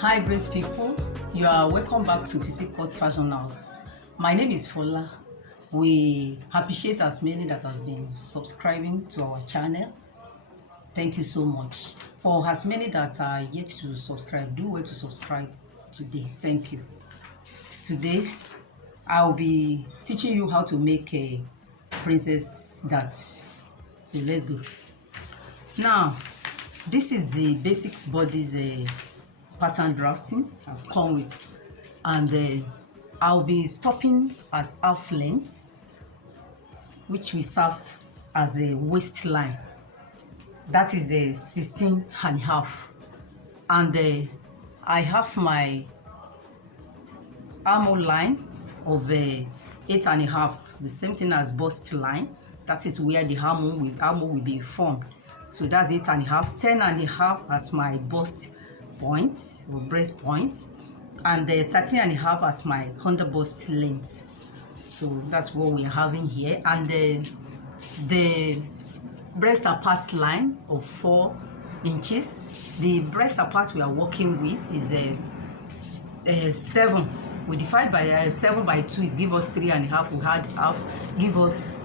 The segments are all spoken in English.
Hi great people, you are welcome back to Physique Fashion House. My name is Fola. We appreciate as many that has been subscribing to our channel. Thank you so much. For as many that are yet to subscribe, do well to subscribe today. Thank you. Today I'll be teaching you how to make a princess dart. So let's go. Now this is the basic body's pattern drafting I've come with, and I'll be stopping at half length, which will serve as a waistline. That is a 16.5, and I have my armhole line of 8.5, the same thing as bust line. That is where the armhole will be formed. So that's 8.5, 10.5 as my bust point or breast point, and the 13.5 as my under bust length. So that's what we're having here. And the breast apart line of 4 inches. The breast apart we are working with is 7. We divide by 7 by 2, it gives us 3.5. We had half, give us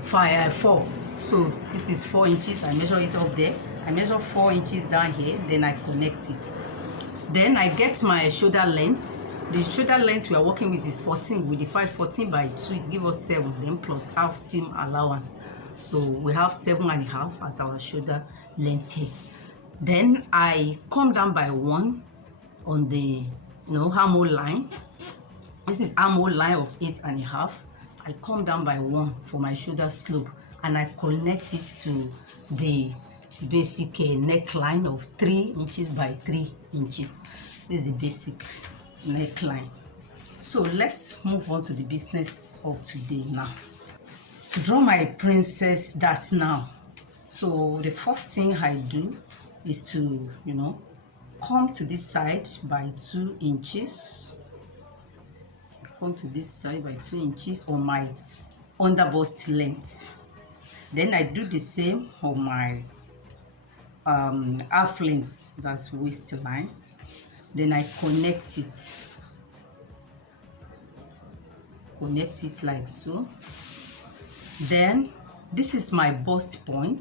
4. So this is 4 inches. I measure it up there. I measure 4 inches down here, then I connect it. Then I get my shoulder length. The shoulder length we are working with is 14. We divide 14 by 2, it gives us 7, then plus half seam allowance. So we have 7.5 as our shoulder length here. Then I come down by 1 on the armhole line. This is armhole line of 8.5. I come down by 1 for my shoulder slope, and I connect it to the basic neckline of 3 inches by 3 inches. This is the basic neckline. So let's move on to the business of today now. To draw my princess dart now, so the first thing I do is to come to this side by 2 inches. Come to this side by 2 inches on my under bust length. Then I do the same on my half length, that's waistline. Then I connect it like so. Then this is my bust point.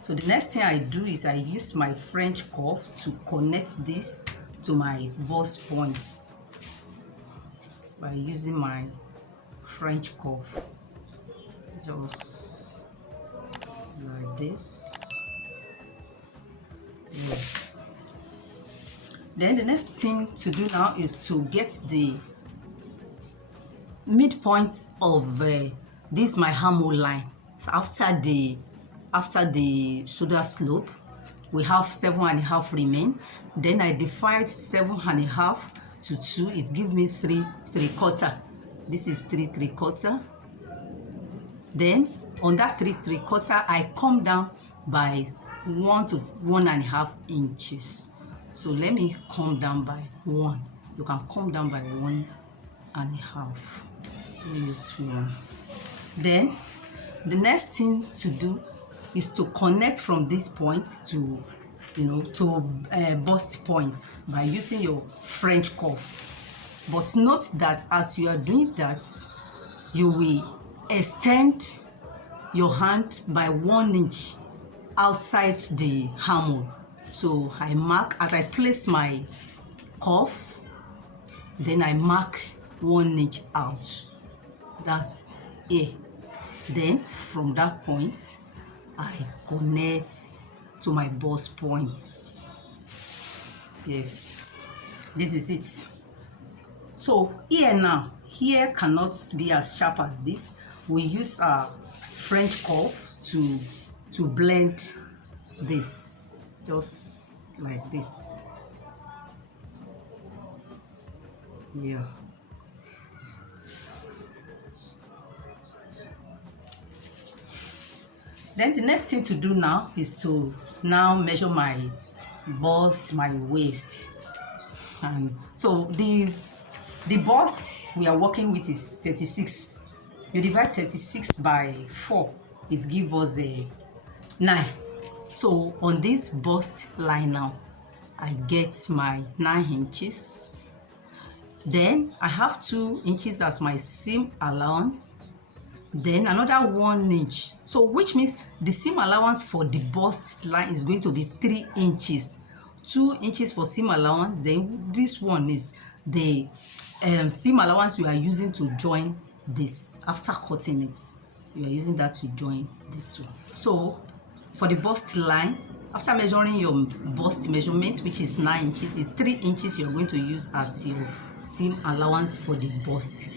So the next thing I do is I use my French curve to connect this to my bust points by using my French curve, just like this. Yeah. Then the next thing to do now is to get the midpoint of this my armhole line. So after the shoulder slope, we have 7.5 remain. Then I divide 7.5 to 2. It gives me 3/4. This is 3/4. Then on that 3/4, I come down by 1 to 1.5 inches. So let me come down by 1. You can come down by 1.5. Let me use 1. Then the next thing to do is to connect from this point to bust points by using your French curve. But note that as you are doing that, you will extend your hand by 1 inch outside the armhole. So I mark as I place my curve, then I mark 1 inch out. That's A. Then from that point, I connect to my bust points. Yes, this is it. So here cannot be as sharp as this. We use our French curve to blend this, just like this. Yeah. Then the next thing to do now is to measure my bust, my waist. And so the bust we are working with is 36. You divide 36 by 4, it gives us a 9. So on this bust line now, I get my 9 inches. Then I have 2 inches as my seam allowance. Then another 1 inch. So which means the seam allowance for the bust line is going to be 3 inches. 2 inches for seam allowance. Then this one is the seam allowance you are using to join this after cutting it. You are using that to join this one. So for the bust line, after measuring your bust measurement, which is 9 inches, is 3 inches you're going to use as your seam allowance for the bust.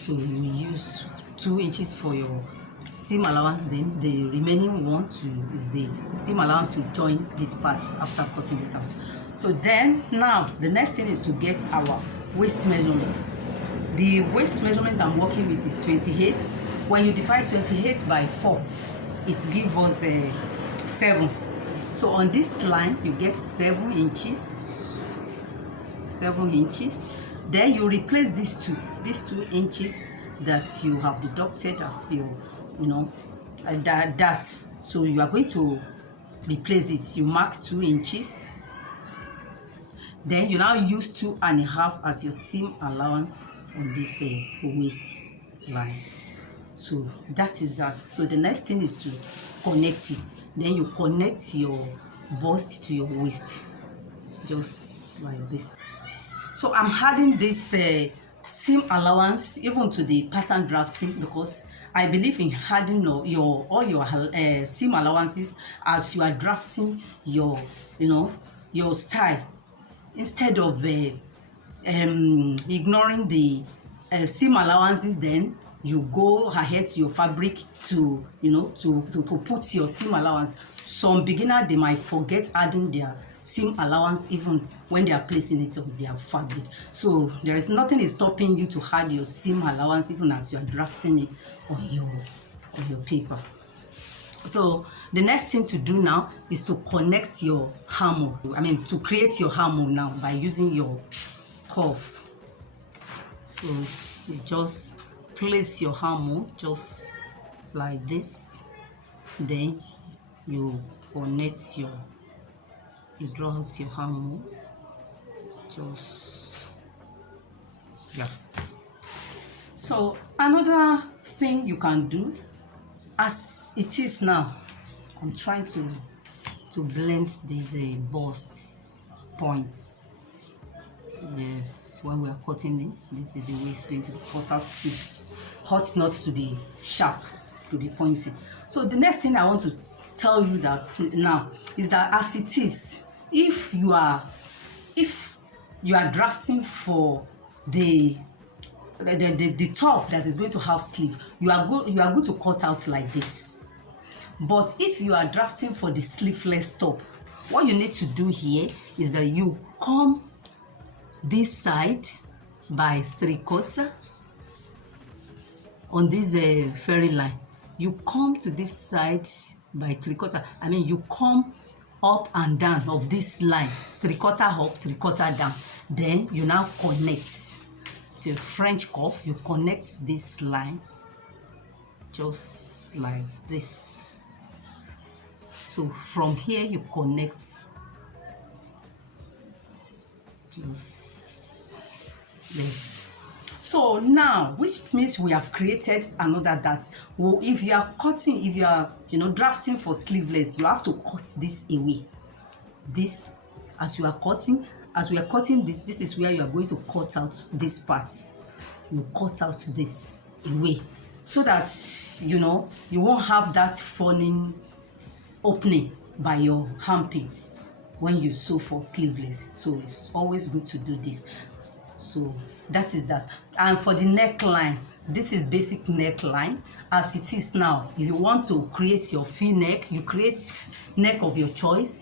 So you will use 2 inches for your seam allowance, then the remaining one is the seam allowance to join this part after cutting it out. So then now the next thing is to get our waist measurement. The waist measurement I'm working with is 28. When you divide 28 by 4, it gives us 7. So on this line you get 7 inches. 7 inches. Then you replace these 2 inches that you have deducted as your, that. So you are going to replace it. You mark 2 inches. Then you now use 2.5 as your seam allowance on this waist line. So that is that. So the next thing is to connect it. Then you connect your bust to your waist, just like this. So I'm adding this seam allowance even to the pattern drafting, because I believe in adding all your seam allowances as you are drafting your your style, instead of ignoring the seam allowances. Then you go ahead to your fabric to to put your seam allowance. Some beginner, they might forget adding their seam allowance even when they are placing it on their fabric. So there is nothing is stopping you to add your seam allowance even as you are drafting it on your paper. So the next thing to do now is to connect your armhole. To create your armhole now by using your cuff. So you just place your armhole just like this. Then you connect you draw out your armhole. So another thing you can do, as it is now, I'm trying to blend these bust points. Yes, when we are cutting it, this is the way it's going to be cut out. It's hot, not to be sharp, to be pointy. So the next thing I want to tell you that now is that as it is, if you are drafting for the top that is going to have sleeve, you are going to cut out like this. But if you are drafting for the sleeveless top, what you need to do here is that you come this side by 3/4 on this fairy line. You come to this side by 3/4. You come up and down of this line, 3/4 up, 3/4 down. Then you now connect to French cuff. You connect this line just like this. So from here you connect just this. So now, which means we have created another dart. Well, if you are cutting, if you are drafting for sleeveless, you have to cut this away. This, as we are cutting this, this is where you are going to cut out this part. You cut out this away, so that you won't have that falling opening by your armpits when you sew for sleeveless. So it's always good to do this. So that is that. And for the neckline, this is basic neckline as it is now. If you want to create your V-neck, you create neck of your choice.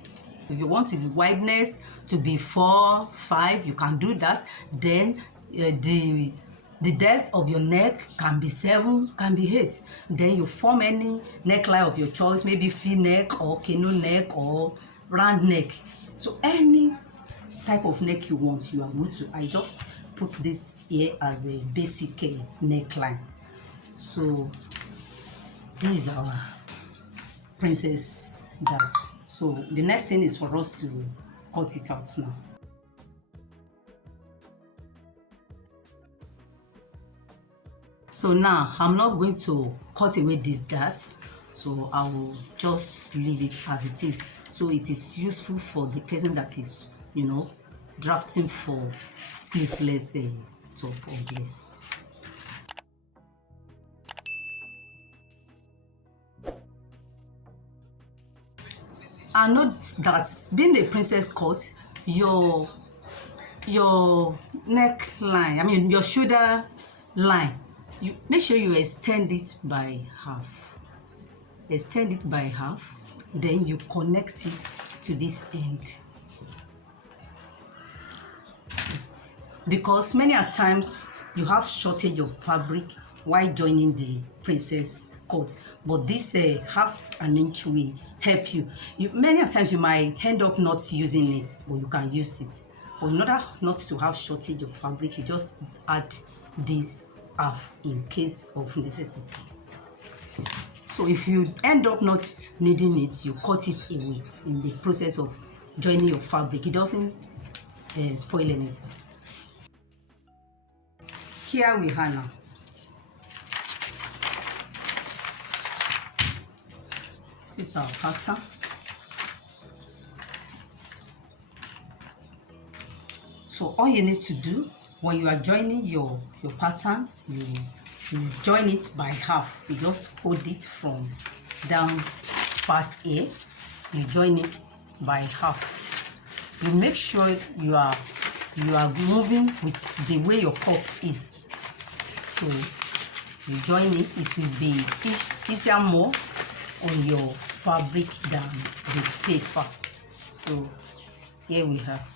If you want the wideness to be 4, 5, you can do that. Then the depth of your neck can be 7, can be 8. Then you form any neckline of your choice, maybe V-neck or canoe neck or round neck. So any type of neck you want, you are good to. I just put this here as a basic neckline. So these are our princess darts. So the next thing is for us to cut it out now. So now I'm not going to cut away this dart, so I will just leave it as it is. So it is useful for the person that is, drafting for sleeveless top or this. And note that being a princess cut, your neckline, your shoulder line, you make sure you extend it by half. Extend it by half, then you connect it to this end. Because many a times you have shortage of fabric while joining the princess cut, but this half an inch will help you. Many a times you might end up not using it, but you can use it. But in order not to have shortage of fabric, you just add this half in case of necessity. So if you end up not needing it, you cut it away in the process of joining your fabric. It doesn't spoil anything. Here we are now. This is our pattern. So all you need to do when you are joining your pattern, you join it by half. You just hold it from down part A, you join it by half. You make sure you are moving with the way your cup is. So you join it, it will be easier more on your fabric than the paper. So here we have.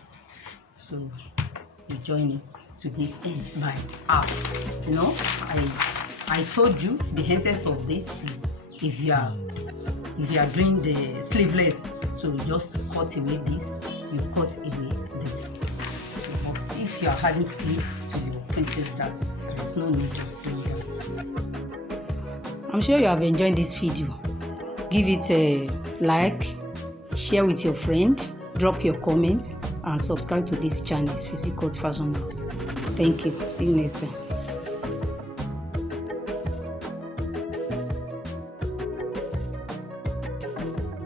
So you join it to this end by half. I told you the essence of this is if you are doing the sleeveless, so you just cut away this, you cut away this. So, but if you are adding sleeve to your princess darts, there is no need of doing that. I'm sure you have enjoyed this video. Give it a like, share with your friend, drop your comments, and subscribe to this channel, Physique Fashion House. Thank you. See you next time.